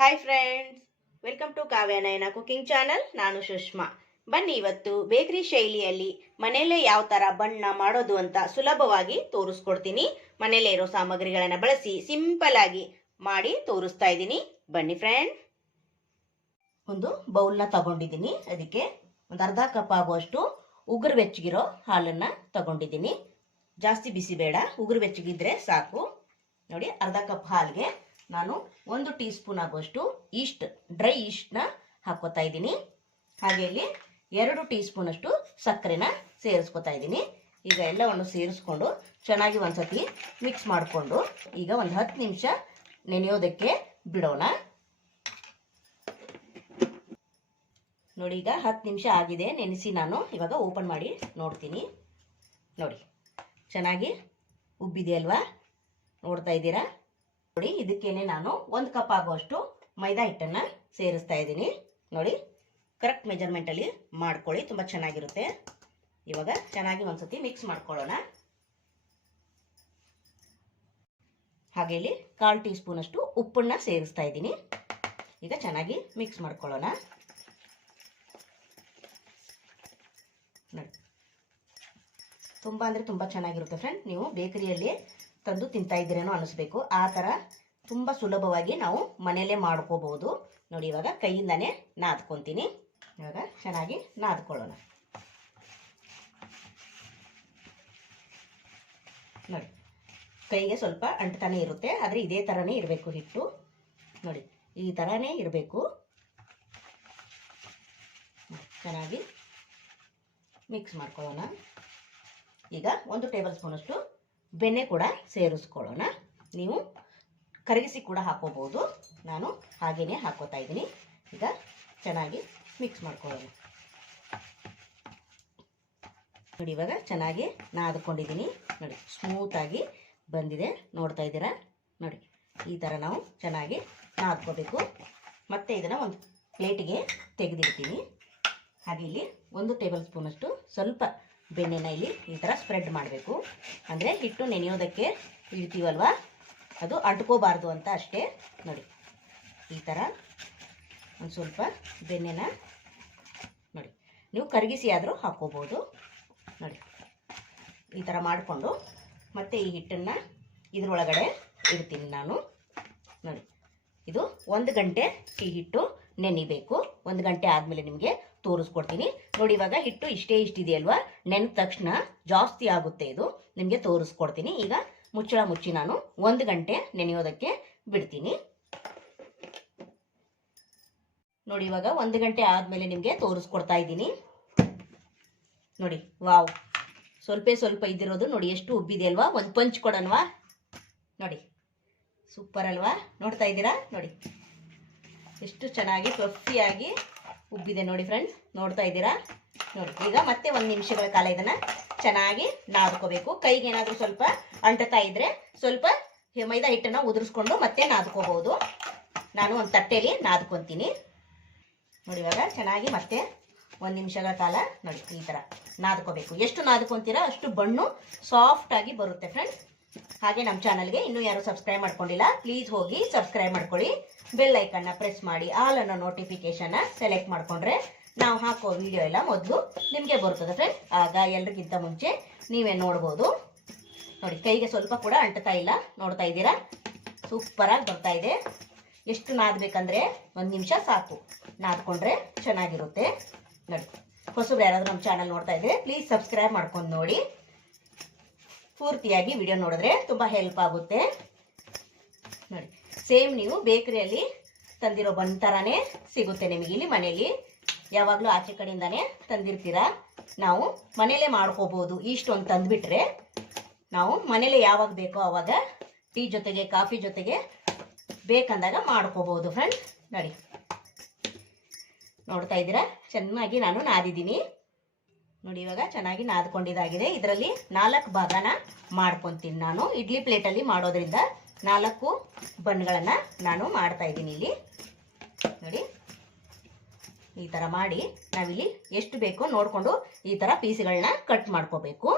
Hi friends welcome to Kavyanayana cooking channel ನಾನು ಸುಷ್ಮಾ. ಬನ್ನಿ ಇವತ್ತು ಬೇಕರಿ ಶೈಲಿಯಲ್ಲಿ ಮನೆಯಲ್ಲೇ ಯಾವ ಥರ ಬಣ್ಣ ಮಾಡೋದು ಅಂತ ಸುಲಭವಾಗಿ ತೋರಿಸ್ಕೊಡ್ತೀನಿ. ಮನೆಯಲ್ಲೇ ಇರೋ ಸಾಮಗ್ರಿಗಳನ್ನು ಬಳಸಿ ಸಿಂಪಲ್ ಆಗಿ ಮಾಡಿ ತೋರಿಸ್ತಾ ಇದ್ದೀನಿ. ಬನ್ನಿ ಫ್ರೆಂಡ್ ಒಂದು ಬೌಲ್ನ ತಗೊಂಡಿದ್ದೀನಿ. ಅದಕ್ಕೆ ಒಂದು ಅರ್ಧ ಕಪ್ ಆಗುವಷ್ಟು ಉಗುರು ಬೆಚ್ಚಗಿರೋ ಹಾಲನ್ನು ತಗೊಂಡಿದ್ದೀನಿ. ಜಾಸ್ತಿ ಬಿಸಿ ಬೇಡ. ಉಗುರು ಬೆಚ್ಚಗಿದ್ರೆ ಸಾಕು. ನೋಡಿ, ಅರ್ಧ ಕಪ್ ಹಾಲಿಗೆ ನಾನು ಒಂದು ಟೀ ಸ್ಪೂನ್ ಆಗುವಷ್ಟು ಈಸ್ಟ್ ಡ್ರೈ ಈಸ್ಟ್ನ ಹಾಕೋತಾ ಇದ್ದೀನಿ. ಹಾಗೆ ಇಲ್ಲಿ ಎರಡು ಟೀ ಸ್ಪೂನ್ ಅಷ್ಟು ಸಕ್ಕರೆನ ಸೇರಿಸ್ಕೊತಾ ಇದ್ದೀನಿ. ಈಗ ಎಲ್ಲವನ್ನು ಸೇರಿಸ್ಕೊಂಡು ಚೆನ್ನಾಗಿ ಒಂದ್ಸತಿ ಮಿಕ್ಸ್ ಮಾಡಿಕೊಂಡು ಈಗ ಒಂದು ಹತ್ತು ನಿಮಿಷ ನೆನೆಯೋದಕ್ಕೆ ಬಿಡೋಣ. ನೋಡಿ, ಈಗ ಹತ್ತು ನಿಮಿಷ ಆಗಿದೆ. ನೆನೆಸಿ ನಾನು ಇವಾಗ ಓಪನ್ ಮಾಡಿ ನೋಡ್ತೀನಿ. ನೋಡಿ, ಚೆನ್ನಾಗಿ ಉಬ್ಬಿದೆ ಅಲ್ವಾ ನೋಡ್ತಾ ಇದ್ದೀರಾ? ನೋಡಿ, ಇದಕ್ಕೇನೆ ನಾನು ಒಂದು ಕಪ್ ಆಗುವಷ್ಟು ಮೈದಾ ಹಿಟ್ಟನ್ನ ಸೇರಿಸ್ತಾ ಇದ್ದೀನಿ. ನೋಡಿ ಕರೆಕ್ಟ್ ಮೆಜರ್ಮೆಂಟಲ್ಲಿ ಮಾಡ್ಕೊಳ್ಳಿ, ತುಂಬಾ ಚೆನ್ನಾಗಿರುತ್ತೆ. ಇವಾಗ ಚೆನ್ನಾಗಿ ಒಂದ್ಸತಿ ಮಿಕ್ಸ್ ಮಾಡ್ಕೊಳ್ಳೋಣ. ಹಾಗೆ ಇಲ್ಲಿ ಕಾಲ್ ಟೀ ಸ್ಪೂನಷ್ಟು ಉಪ್ಪನ್ನ ಸೇರಿಸ್ತಾ ಇದ್ದೀನಿ. ಈಗ ಚೆನ್ನಾಗಿ ಮಿಕ್ಸ್ ಮಾಡ್ಕೊಳ್ಳೋಣ. ನೋಡಿ. ತುಂಬ ಅಂದರೆ ತುಂಬ ಚೆನ್ನಾಗಿರುತ್ತೆ ಫ್ರೆಂಡ್ ನೀವು ಬೇಕರಿಯಲ್ಲಿ ತಂದು ತಿಂತಾ ಇದ್ದೀರೇನೋ ಅನಿಸ್ಬೇಕು ಆ ಥರ ತುಂಬ ಸುಲಭವಾಗಿ ನಾವು ಮನೆಯಲ್ಲೇ ಮಾಡ್ಕೋಬಹುದು. ನೋಡಿ, ಇವಾಗ ಕೈಯಿಂದನೇ ನಾದ್ಕೊತೀನಿ. ಇವಾಗ ಚೆನ್ನಾಗಿ ನಾದ್ಕೊಳ್ಳೋಣ. ನೋಡಿ, ಕೈಗೆ ಸ್ವಲ್ಪ ಅಂಟ್ತಾನೆ ಇರುತ್ತೆ, ಆದರೆ ಇದೇ ಥರನೇ ಇರಬೇಕು ಹಿಟ್ಟು. ನೋಡಿ, ಈ ಥರನೇ ಇರಬೇಕು. ಚೆನ್ನಾಗಿ ಮಿಕ್ಸ್ ಮಾಡ್ಕೊಳ್ಳೋಣ. ಈಗ ಒಂದು ಟೇಬಲ್ ಸ್ಪೂನಷ್ಟು ಬೆಣ್ಣೆ ಕೂಡ ಸೇರಿಸ್ಕೊಳ್ಳೋಣ. ನೀವು ಕರಗಿಸಿ ಕೂಡ ಹಾಕೋಬಹುದು. ನಾನು ಹಾಗೇನೆ ಹಾಕೋತಾ ಇದ್ದೀನಿ. ಈಗ ಚೆನ್ನಾಗಿ ಮಿಕ್ಸ್ ಮಾಡ್ಕೊಳ್ಳೋಣ. ನೋಡಿ, ಇವಾಗ ಚೆನ್ನಾಗಿ ನಾದ್ಕೊಂಡಿದ್ದೀನಿ. ನೋಡಿ ಸ್ಮೂತಾಗಿ ಬಂದಿದೆ. ನೋಡ್ತಾ ಇದ್ದೀರಾ? ನೋಡಿ, ಈ ಥರ ನಾವು ಚೆನ್ನಾಗಿ ನಾದ್ಕೋಬೇಕು. ಮತ್ತೆ ಇದನ್ನು ಒಂದು ಪ್ಲೇಟಿಗೆ ತೆಗೆದಿಡ್ತೀನಿ. ಹಾಗೆ ಇಲ್ಲಿ ಒಂದು ಟೇಬಲ್ ಸ್ಪೂನಷ್ಟು ಸ್ವಲ್ಪ ಬೆಣ್ಣೆನ ಇಲ್ಲಿ ಈ ಥರ ಸ್ಪ್ರೆಡ್ ಮಾಡಬೇಕು. ಅಂದರೆ ಹಿಟ್ಟು ನೆನೆಯೋದಕ್ಕೆ ಇಡ್ತೀವಲ್ವ ಅದು ಅಂಟ್ಕೋಬಾರ್ದು ಅಂತ ಅಷ್ಟೇ ನೋಡಿ. ಈ ಥರ ಒಂದು ಸ್ವಲ್ಪ ಬೆಣ್ಣೆನ ನೋಡಿ. ನೀವು ಕರಗಿಸಿ ಆದರೂ ಹಾಕ್ಕೋಬೋದು. ನೋಡಿ. ಈ ಥರ ಮಾಡಿಕೊಂಡು ಮತ್ತೆ ಈ ಹಿಟ್ಟನ್ನು ಇದರೊಳಗಡೆ ಇಡ್ತೀನಿ ನಾನು. ನೋಡಿ. ಇದು ಒಂದು ಗಂಟೆ ಈ ಹಿಟ್ಟು ನೆನಿಬೇಕು. ಒಂದು ಗಂಟೆ ಆದಮೇಲೆ ನಿಮಗೆ ತೋರಿಸ್ಕೊಡ್ತೀನಿ. ನೋಡಿ, ಇವಾಗ ಹಿಟ್ಟು ಇಷ್ಟೇ ಇಷ್ಟಿದೆಯಲ್ವಾ? ನೆನೆದ ತಕ್ಷಣ ಜಾಸ್ತಿ ಆಗುತ್ತೆ ಇದು. ನಿಮಗೆ ತೋರಿಸ್ಕೊಡ್ತೀನಿ. ಈಗ ಮುಚ್ಚಳ ಮುಚ್ಚಿ ನಾನು ಒಂದು ಗಂಟೆ ನೆನೆಯೋದಕ್ಕೆ ಬಿಡ್ತೀನಿ. ನೋಡಿ, ಇವಾಗ ಒಂದು ಗಂಟೆ ಆದಮೇಲೆ ನಿಮಗೆ ತೋರಿಸ್ಕೊಡ್ತಾ ಇದ್ದೀನಿ. ನೋಡಿ, ವಾವ್. ಸ್ವಲ್ಪ ಸ್ವಲ್ಪ ಇದ್ದಿರೋದು. ನೋಡಿ, ಎಷ್ಟು ಉಬ್ಬಿದೆ ಅಲ್ವಾ? ಒಂದು ಪಂಚ್ ಕೊಡೋಣವಾ? ನೋಡಿ, ಸೂಪರ್ ಅಲ್ವಾ? ನೋಡ್ತಾ ಇದ್ದೀರಾ? ನೋಡಿ, ಎಷ್ಟು ಚೆನ್ನಾಗಿ ಫ್ಲಫಿಯಾಗಿ ಉಬ್ಬಿದೆ ನೋಡಿ ಫ್ರೆಂಡ್ಸ್ ನೋಡ್ತಾ ಇದ್ದೀರಾ? ನೋಡಿ, ಈಗ ಮತ್ತೆ ಒಂದು ನಿಮಿಷಗಳ ಕಾಲ ಇದನ್ನು ಚೆನ್ನಾಗಿ ನಾದ್ಕೋಬೇಕು. ಕೈಗೆ ಏನಾದರೂ ಸ್ವಲ್ಪ ಅಂಟತಾ ಇದ್ರೆ ಸ್ವಲ್ಪ ಮೈದಾ ಹಿಟ್ಟನ್ನು ಉದುರಿಸ್ಕೊಂಡು ಮತ್ತೆ ನಾದ್ಕೋಬಹುದು ನಾನು ಒಂದು ತಟ್ಟೆಯಲ್ಲಿ ನಾದ್ಕೊತೀನಿ. ನೋಡಿ, ಇವಾಗ ಚೆನ್ನಾಗಿ ಮತ್ತೆ ಒಂದು ನಿಮಿಷಗಳ ಕಾಲ ನೋಡಿ, ಈ ಥರ ನಾದ್ಕೋಬೇಕು. ಎಷ್ಟು ನಾದ್ಕೊತೀರ ಅಷ್ಟು ಬಣ್ಣು ಸಾಫ್ಟಾಗಿ ಬರುತ್ತೆ ಫ್ರೆಂಡ್ಸ್ ಹಾಗೆ ನಮ್ಮ ಚಾನಲ್ಗೆ ಇನ್ನೂ ಯಾರು ಸಬ್ಸ್ಕ್ರೈಬ್ ಮಾಡ್ಕೊಂಡಿಲ್ಲ ಪ್ಲೀಸ್ ಹೋಗಿ ಸಬ್ಸ್ಕ್ರೈಬ್ ಮಾಡ್ಕೊಳ್ಳಿ. ಬೆಲ್ ಐಕನ್ನ ಪ್ರೆಸ್ ಮಾಡಿ ಆಲ್ ಅನ್ನೋ ನೋಟಿಫಿಕೇಶನ್ ಸೆಲೆಕ್ಟ್ ಮಾಡ್ಕೊಂಡ್ರೆ ನಾವು ಹಾಕೋ ವಿಡಿಯೋ ಎಲ್ಲ ಮೊದಲು ನಿಮಗೆ ಬರ್ತದೆ ಫ್ರೆಂಡ್ ಆಗ ಎಲ್ರಿಗಿಂತ ಮುಂಚೆ ನೀವೇ ನೋಡ್ಬೋದು. ನೋಡಿ, ಕೈಗೆ ಸ್ವಲ್ಪ ಕೂಡ ಅಂಟ್ತಾ ಇಲ್ಲ, ನೋಡ್ತಾ ಇದ್ದೀರಾ? ಸೂಪರಾಗಿ ಬರ್ತಾ ಇದೆ. ಎಷ್ಟು ನಾದಬೇಕಂದ್ರೆ ಒಂದು ನಿಮಿಷ ಸಾಕು. ನಾದ್ಕೊಂಡ್ರೆ ಚೆನ್ನಾಗಿರುತ್ತೆ. ನೋಡಿ, ಹೊಸಬ್ರು ಯಾರಾದರೂ ನಮ್ಮ ಚಾನಲ್ ನೋಡ್ತಾ ಇದ್ರೆ ಪ್ಲೀಸ್ ಸಬ್ಸ್ಕ್ರೈಬ್ ಮಾಡ್ಕೊಂಡು ನೋಡಿ. ಪೂರ್ತಿಯಾಗಿ ವಿಡಿಯೋ ನೋಡಿದ್ರೆ ತುಂಬ ಹೆಲ್ಪ್ ಆಗುತ್ತೆ. ನೋಡಿ ಸೇಮ್ ನೀವು ಬೇಕರಿಯಲ್ಲಿ ತಂದಿರೋ ಬನ್ ಥರನೇ ಸಿಗುತ್ತೆ ನಿಮಗೆ. ಇಲ್ಲಿ ಮನೆಯಲ್ಲಿ ಯಾವಾಗಲೂ ಆಚೆ ಕಡೆಯಿಂದಾನೇ ತಂದಿರ್ತೀರಾ? ನಾವು ಮನೇಲೇ ಮಾಡ್ಕೋಬೋದು. ಇಷ್ಟೊಂದು ತಂದುಬಿಟ್ರೆ ನಾವು ಮನೇಲೆ ಯಾವಾಗ ಬೇಕೋ ಆವಾಗ ಟೀ ಜೊತೆಗೆ, ಕಾಫಿ ಜೊತೆಗೆ ಬೇಕಂದಾಗ ಮಾಡ್ಕೋಬೋದು ಫ್ರೆಂಡ್ಸ್ ನೋಡಿ, ನೋಡ್ತಾ ಇದ್ದೀರಾ? ಚೆನ್ನಾಗಿ ನಾನು ನಾದಿದ್ದೀನಿ. ನೋಡಿ, ಇವಾಗ ಚೆನ್ನಾಗಿ ನಾದ್ಕೊಂಡಿದ್ದಾಗಿದೆ ಇದರಲ್ಲಿ ನಾಲ್ಕು ಭಾಗನ ಮಾಡ್ಕೊತೀನಿ ನಾನು. ಇಡ್ಲಿ ಪ್ಲೇಟಲ್ಲಿ ಮಾಡೋದ್ರಿಂದ ನಾಲ್ಕು ಬಣ್ಗಳನ್ನು ನಾನು ಮಾಡ್ತಾ ಇದ್ದೀನಿ ಇಲ್ಲಿ. ನೋಡಿ, ಈ ಥರ ಮಾಡಿ ನಾವಿಲ್ಲಿ ಎಷ್ಟು ಬೇಕೋ ನೋಡಿಕೊಂಡು ಈ ಥರ ಪೀಸ್ಗಳನ್ನ ಕಟ್ ಮಾಡ್ಕೋಬೇಕು.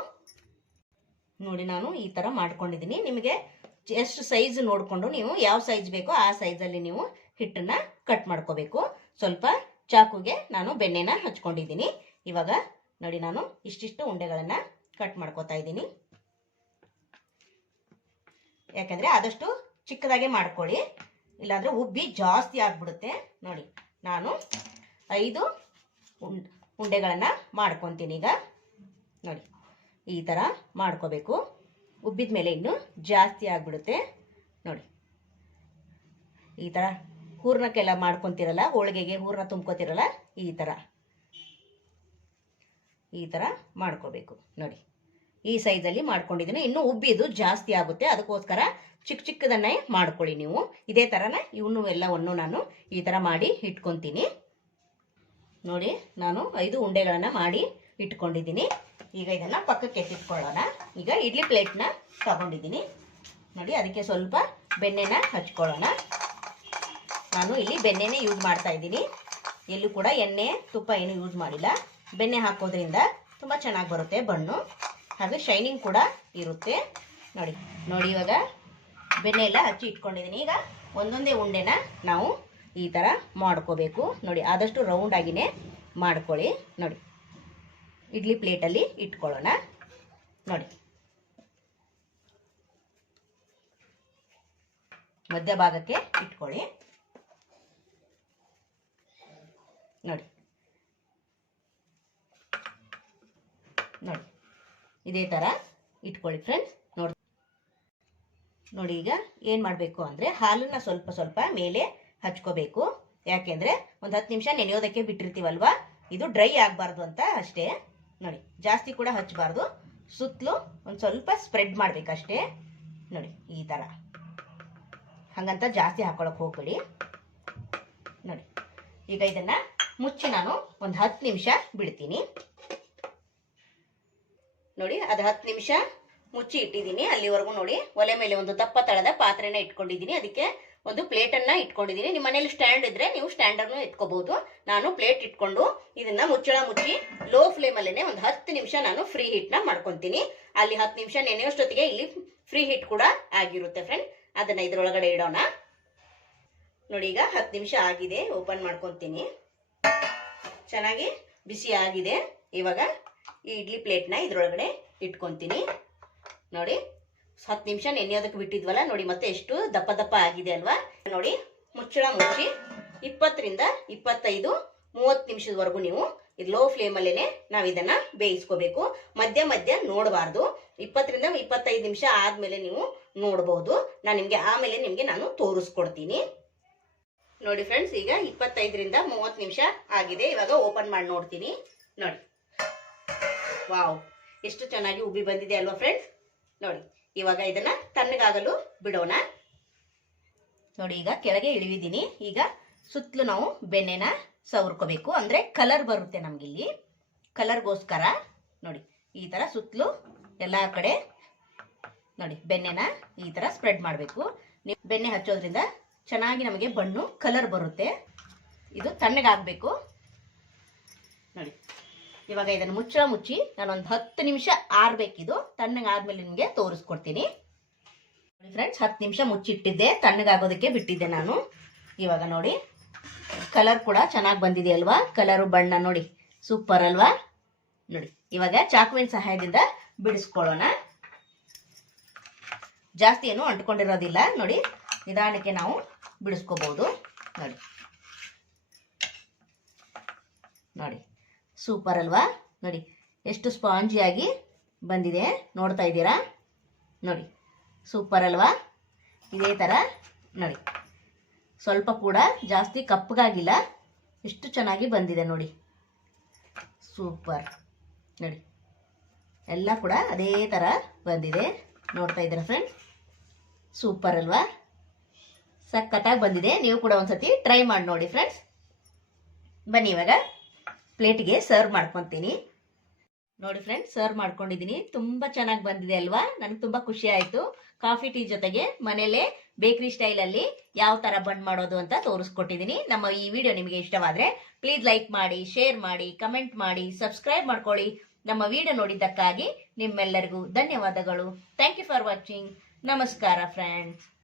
ನೋಡಿ, ನಾನು ಈ ಥರ ಮಾಡ್ಕೊಂಡಿದ್ದೀನಿ. ನಿಮಗೆ ಎಷ್ಟು ಸೈಜ್ ನೋಡಿಕೊಂಡು ನೀವು ಯಾವ ಸೈಜ್ ಬೇಕೋ ಆ ಸೈಜಲ್ಲಿ ನೀವು ಹಿಟ್ಟನ್ನ ಕಟ್ ಮಾಡ್ಕೋಬೇಕು. ಸ್ವಲ್ಪ ಚಾಕುಗೆ ನಾನು ಬೆಣ್ಣೆನ ಹಚ್ಕೊಂಡಿದ್ದೀನಿ. ಇವಾಗ ನೋಡಿ ನಾನು ಇಷ್ಟಿಷ್ಟು ಉಂಡೆಗಳನ್ನು ಕಟ್ ಮಾಡ್ಕೋತಾ ಇದ್ದೀನಿ. ಯಾಕಂದ್ರೆ ಆದಷ್ಟು ಚಿಕ್ಕದಾಗೆ ಮಾಡ್ಕೊಳ್ಳಿ. ಇಲ್ಲಾಂದ್ರೆ ಉಬ್ಬಿ ಜಾಸ್ತಿ ಆಗ್ಬಿಡುತ್ತೆ. ನೋಡಿ, ನಾನು ಐದು ಉಂಡೆಗಳನ್ನ ಮಾಡ್ಕೊತೀನಿ ಈಗ. ನೋಡಿ, ಈ ಥರ ಮಾಡ್ಕೋಬೇಕು. ಉಬ್ಬಿದ ಮೇಲೆ ಇನ್ನು ಜಾಸ್ತಿ ಆಗ್ಬಿಡುತ್ತೆ. ನೋಡಿ, ಈ ಥರ ಹೂರ್ಣಕ್ಕೆಲ್ಲ ಮಾಡ್ಕೊತಿರಲ್ಲ, ಹೋಳಿಗೆಗೆ ಹೂರ್ಣ ತುಂಬ್ಕೋತಿರಲ್ಲ, ಈ ಥರ ಈ ಥರ ಮಾಡ್ಕೋಬೇಕು. ನೋಡಿ, ಈ ಸೈಜಲ್ಲಿ ಮಾಡ್ಕೊಂಡಿದ್ದೀನಿ ಇನ್ನೂ ಉಬ್ಬಿದು ಜಾಸ್ತಿ ಆಗುತ್ತೆ. ಅದಕ್ಕೋಸ್ಕರ ಚಿಕ್ಕ ಚಿಕ್ಕದನ್ನೇ ಮಾಡ್ಕೊಳ್ಳಿ ನೀವು. ಇದೇ ಥರನ ಇವನು ಎಲ್ಲವನ್ನು ನಾನು ಈ ಥರ ಮಾಡಿ ಇಟ್ಕೊತೀನಿ. ನೋಡಿ, ನಾನು ಐದು ಉಂಡೆಗಳನ್ನು ಮಾಡಿ ಇಟ್ಕೊಂಡಿದ್ದೀನಿ ಈಗ ಇದನ್ನು ಪಕ್ಕಕ್ಕೆ ಎತ್ತಿಟ್ಕೊಳ್ಳೋಣ. ಈಗ ಇಡ್ಲಿ ಪ್ಲೇಟ್ನ ತಗೊಂಡಿದ್ದೀನಿ ನೋಡಿ, ಅದಕ್ಕೆ ಸ್ವಲ್ಪ ಬೆಣ್ಣೆನ ಹಚ್ಕೊಳ್ಳೋಣ. ನಾನು ಇಲ್ಲಿ ಬೆಣ್ಣೆನೇ ಯೂಸ್ ಮಾಡ್ತಾ ಇದ್ದೀನಿ. ಎಲ್ಲೂ ಕೂಡ ಎಣ್ಣೆ, ತುಪ್ಪ ಏನು ಯೂಸ್ ಮಾಡಿಲ್ಲ. ಬೆಣ್ಣೆ ಹಾಕೋದ್ರಿಂದ ತುಂಬ ಚೆನ್ನಾಗಿ ಬರುತ್ತೆ ಬಣ್ಣು. ಹಾಗೆ ಶೈನಿಂಗ್ ಕೂಡ ಇರುತ್ತೆ. ನೋಡಿ ನೋಡಿ ಇವಾಗ ಬೆಣ್ಣೆ ಎಲ್ಲ ಹಚ್ಚಿ ಇಟ್ಕೊಂಡಿದ್ದೀನಿ. ಈಗ ಒಂದೊಂದೇ ಉಂಡೆನ ನಾವು ಈ ಥರ ಮಾಡ್ಕೋಬೇಕು. ನೋಡಿ, ಆದಷ್ಟು ರೌಂಡ್ ಆಗಿನೇ ಮಾಡ್ಕೊಳ್ಳಿ. ನೋಡಿ, ಇಡ್ಲಿ ಪ್ಲೇಟಲ್ಲಿ ಇಟ್ಕೊಳ್ಳೋಣ. ನೋಡಿ ಮಧ್ಯಭಾಗಕ್ಕೆ ಇಟ್ಕೊಳ್ಳಿ. ನೋಡಿ ನೋಡಿ ಇದೇ ಥರ ಇಟ್ಕೊಳ್ಳಿ ಫ್ರೆಂಡ್ಸ್ ನೋಡಿ ನೋಡಿ ಈಗ ಏನು ಮಾಡಬೇಕು ಅಂದರೆ ಹಾಲನ್ನ ಸ್ವಲ್ಪ ಸ್ವಲ್ಪ ಮೇಲೆ ಹಚ್ಕೋಬೇಕು. ಯಾಕೆಂದರೆ ಒಂದು ಹತ್ತು ನಿಮಿಷ ನೆನೆಯೋದಕ್ಕೆ ಬಿಟ್ಟಿರ್ತೀವಲ್ವ? ಇದು ಡ್ರೈ ಆಗಬಾರ್ದು ಅಂತ ಅಷ್ಟೇ. ನೋಡಿ, ಜಾಸ್ತಿ ಕೂಡ ಹಚ್ಚಬಾರ್ದು ಸುತ್ತಲೂ ಒಂದು ಸ್ವಲ್ಪ ಸ್ಪ್ರೆಡ್ ಮಾಡಬೇಕಷ್ಟೇ. ನೋಡಿ, ಈ ಥರ ಹಾಗಂತ ಜಾಸ್ತಿ ಹಾಕೊಳಕ್ಕೆ ಹೋಗ್ಬೇಡಿ. ನೋಡಿ, ಈಗ ಇದನ್ನು ಮುಚ್ಚಿ ನಾನು ಒಂದು ಹತ್ತು ನಿಮಿಷ ಬಿಡ್ತೀನಿ. ನೋಡಿ, ಅದು ಹತ್ತು ನಿಮಿಷ ಮುಚ್ಚಿ ಇಟ್ಟಿದ್ದೀನಿ. ಅಲ್ಲಿವರೆಗೂ ನೋಡಿ, ಒಲೆ ಮೇಲೆ ಒಂದು ದಪ್ಪ ತಳದ ಪಾತ್ರೆನ ಇಟ್ಕೊಂಡಿದ್ದೀನಿ. ಅದಕ್ಕೆ ಒಂದು ಪ್ಲೇಟನ್ನು ಇಟ್ಕೊಂಡಿದ್ದೀನಿ. ನಿಮ್ಮ ಮನೇಲಿ ಸ್ಟ್ಯಾಂಡ್ ಇದ್ರೆ ನೀವು ಸ್ಟ್ಯಾಂಡನ್ನು ಇಟ್ಕೋಬಹುದು ನಾನು ಪ್ಲೇಟ್ ಇಟ್ಕೊಂಡು ಇದನ್ನ ಮುಚ್ಚಳ ಮುಚ್ಚಿ ಲೋ ಫ್ಲೇಮಲ್ಲೇ ಒಂದು ಹತ್ತು ನಿಮಿಷ ನಾನು ಫ್ರೀ ಹೀಟ್ನ ಮಾಡ್ಕೊತೀನಿ. ಅಲ್ಲಿ ಹತ್ತು ನಿಮಿಷ ನೆನೆಯೋಷ್ಟೊತ್ತಿಗೆ ಇಲ್ಲಿ ಫ್ರೀ ಹೀಟ್ ಕೂಡ ಆಗಿರುತ್ತೆ ಫ್ರೆಂಡ್. ಅದನ್ನ ಇದ್ರೊಳಗಡೆ ಇಡೋಣ. ನೋಡಿ, ಈಗ ಹತ್ತು ನಿಮಿಷ ಆಗಿದೆ. ಓಪನ್ ಮಾಡ್ಕೊತೀನಿ. ಚೆನ್ನಾಗಿ ಬಿಸಿ ಆಗಿದೆ. ಇವಾಗ ಈ ಇಡ್ಲಿ ಪ್ಲೇಟ್ನ ಇದ್ರೊಳಗಡೆ ಇಟ್ಕೊತೀನಿ. ನೋಡಿ, ಹತ್ತು ನಿಮಿಷ ನೆನೆಯೋದಕ್ಕೆ ಬಿಟ್ಟಿದ್ವಲ್ಲ, ನೋಡಿ ಮತ್ತೆ ಎಷ್ಟು ದಪ್ಪ ದಪ್ಪ ಆಗಿದೆ ಅಲ್ವಾ? ನೋಡಿ, ಮುಚ್ಚಳ ಮುಚ್ಚಿ ಇಪ್ಪತ್ತರಿಂದ ಇಪ್ಪತ್ತೈದು, ಮೂವತ್ತು ನಿಮಿಷದವರೆಗೂ ನೀವು ಇದು ಲೋ ಫ್ಲೇಮಲ್ಲೇ ನಾವು ಇದನ್ನ ಬೇಯಿಸ್ಕೋಬೇಕು. ಮಧ್ಯ ಮಧ್ಯ ನೋಡಬಾರ್ದು. ಇಪ್ಪತ್ತರಿಂದ ಇಪ್ಪತ್ತೈದು ನಿಮಿಷ ಆದ್ಮೇಲೆ ನೀವು ನೋಡಬಹುದು ನಾನು ನಿಮಗೆ ಆಮೇಲೆ ನಿಮಗೆ ನಾನು ತೋರಿಸ್ಕೊಡ್ತೀನಿ. ನೋಡಿ ಫ್ರೆಂಡ್ಸ್ ಈಗ ಇಪ್ಪತ್ತೈದರಿಂದ ಮೂವತ್ತು ನಿಮಿಷ ಆಗಿದೆ. ಇವಾಗ ಓಪನ್ ಮಾಡಿ ನೋಡ್ತೀನಿ. ನೋಡಿ. ವಾವ್, ಎಷ್ಟು ಚೆನ್ನಾಗಿ ಉಬ್ಬಿ ಬಂದಿದೆ ಅಲ್ವಾ ಫ್ರೆಂಡ್ಸ್ ನೋಡಿ, ಇವಾಗ ಇದನ್ನ ತಣ್ಣಗಾಗಲು ಬಿಡೋಣ. ನೋಡಿ, ಈಗ ಕೆಳಗೆ ಇಳಿವಿದ್ದೀನಿ ಈಗ ಸುತ್ತಲೂ ನಾವು ಬೆಣ್ಣೆನ ಸವರ್ಕೋಬೇಕು. ಅಂದ್ರೆ ಕಲರ್ ಬರುತ್ತೆ ನಮ್ಗಿಲ್ಲಿ. ಕಲರ್ಗೋಸ್ಕರ ನೋಡಿ, ಈ ತರ ಸುತ್ತಲೂ ಎಲ್ಲ ಕಡೆ, ನೋಡಿ, ಬೆಣ್ಣೆನ ಈ ತರ ಸ್ಪ್ರೆಡ್ ಮಾಡಬೇಕು. ಬೆಣ್ಣೆ ಹಚ್ಚೋದ್ರಿಂದ ಚೆನ್ನಾಗಿ ನಮಗೆ ಬಣ್ಣು ಕಲರ್ ಬರುತ್ತೆ. ಇದು ತಣ್ಣಗಾಗಬೇಕು. ನೋಡಿ ಇವಾಗ ಇದನ್ನು ಮುಚ್ಚಳ ಮುಚ್ಚಿ ನಾನೊಂದು ಹತ್ತು ನಿಮಿಷ ಆರ್ಬೇಕಿದು. ತಣ್ಣಗಾದ್ಮೇಲೆ ನಿಮಗೆ ತೋರಿಸ್ಕೊಡ್ತೀನಿ. ಫ್ರೆಂಡ್ಸ್ ಹತ್ತು ನಿಮಿಷ ಮುಚ್ಚಿಟ್ಟಿದ್ದೆ. ತಣ್ಣಗಾಗೋದಕ್ಕೆ ಬಿಟ್ಟಿದ್ದೆ ನಾನು. ಇವಾಗ ನೋಡಿ ಕಲರ್ ಕೂಡ ಚೆನ್ನಾಗಿ ಬಂದಿದೆ ಅಲ್ವಾ? ಕಲರು ಬಣ್ಣ ನೋಡಿ ಸೂಪರ್ ಅಲ್ವಾ? ನೋಡಿ, ಇವಾಗ ಚಾಕುವಿನ ಸಹಾಯದಿಂದ ಬಿಡಿಸ್ಕೊಳ್ಳೋಣ. ಜಾಸ್ತಿ ಏನು ಅಂಟ್ಕೊಂಡಿರೋದಿಲ್ಲ. ನೋಡಿ, ನಿಧಾನಕ್ಕೆ ನಾವು ಬಿಡಿಸ್ಕೋಬಹುದು ನೋಡಿ. ನೋಡಿ. ಸೂಪರ್ ಅಲ್ವಾ? ನೋಡಿ, ಎಷ್ಟು ಸ್ಪಾಂಜಿಯಾಗಿ ಬಂದಿದೆ, ನೋಡ್ತಾ ಇದ್ದೀರಾ? ನೋಡಿ ಸೂಪರ್ ಅಲ್ವಾ? ಇದೇ ಥರ ನೋಡಿ, ಸ್ವಲ್ಪ ಕೂಡ ಜಾಸ್ತಿ ಕಪ್ಪಗಾಗಿಲ್ಲ ಎಷ್ಟು ಚೆನ್ನಾಗಿ ಬಂದಿದೆ ನೋಡಿ. ಸೂಪರ್ ನೋಡಿ, ಎಲ್ಲ ಕೂಡ ಅದೇ ಥರ ಬಂದಿದೆ, ನೋಡ್ತಾ ಇದ್ದೀರಾ ಫ್ರೆಂಡ್ಸ್ ಸೂಪರ್ ಅಲ್ವಾ? ಸಖತ್ತಾಗಿ ಬಂದಿದೆ, ನೀವು ಕೂಡ ಒಂದ್ಸತಿ ಟ್ರೈ ಮಾಡಿ ನೋಡಿ ಫ್ರೆಂಡ್ಸ್ ಬನ್ನಿ ಇವಾಗ. ಪ್ಲೇಟ್ಗೆ ಸರ್ವ್ ಮಾಡ್ಕೊತೀನಿ. ನೋಡಿ ಫ್ರೆಂಡ್ಸ್ ಸರ್ವ್ ಮಾಡ್ಕೊಂಡಿದ್ದೀನಿ ತುಂಬ ಚೆನ್ನಾಗಿ ಬಂದಿದೆ ಅಲ್ವಾ? ನನಗೆ ತುಂಬ ಖುಷಿ ಆಯಿತು. ಕಾಫಿ, ಟೀ ಜೊತೆಗೆ ಮನೇಲೆ ಬೇಕರಿ ಸ್ಟೈಲಲ್ಲಿ ಯಾವ ಥರ ಬಂದ್ ಮಾಡೋದು ಅಂತ ತೋರಿಸ್ಕೊಟ್ಟಿದ್ದೀನಿ ನಮ್ಮ ಈ ವಿಡಿಯೋ ನಿಮಗೆ ಇಷ್ಟವಾದರೆ ಪ್ಲೀಸ್ ಲೈಕ್ ಮಾಡಿ ಶೇರ್ ಮಾಡಿ ಕಮೆಂಟ್ ಮಾಡಿ ಸಬ್ಸ್ಕ್ರೈಬ್ ಮಾಡ್ಕೊಳ್ಳಿ. ನಮ್ಮ ವಿಡಿಯೋ ನೋಡಿದ್ದಕ್ಕಾಗಿ ನಿಮ್ಮೆಲ್ಲರಿಗೂ ಧನ್ಯವಾದಗಳು. ಥ್ಯಾಂಕ್ ಯು ಫಾರ್ ವಾಚಿಂಗ್ ನಮಸ್ಕಾರ ಫ್ರೆಂಡ್ಸ್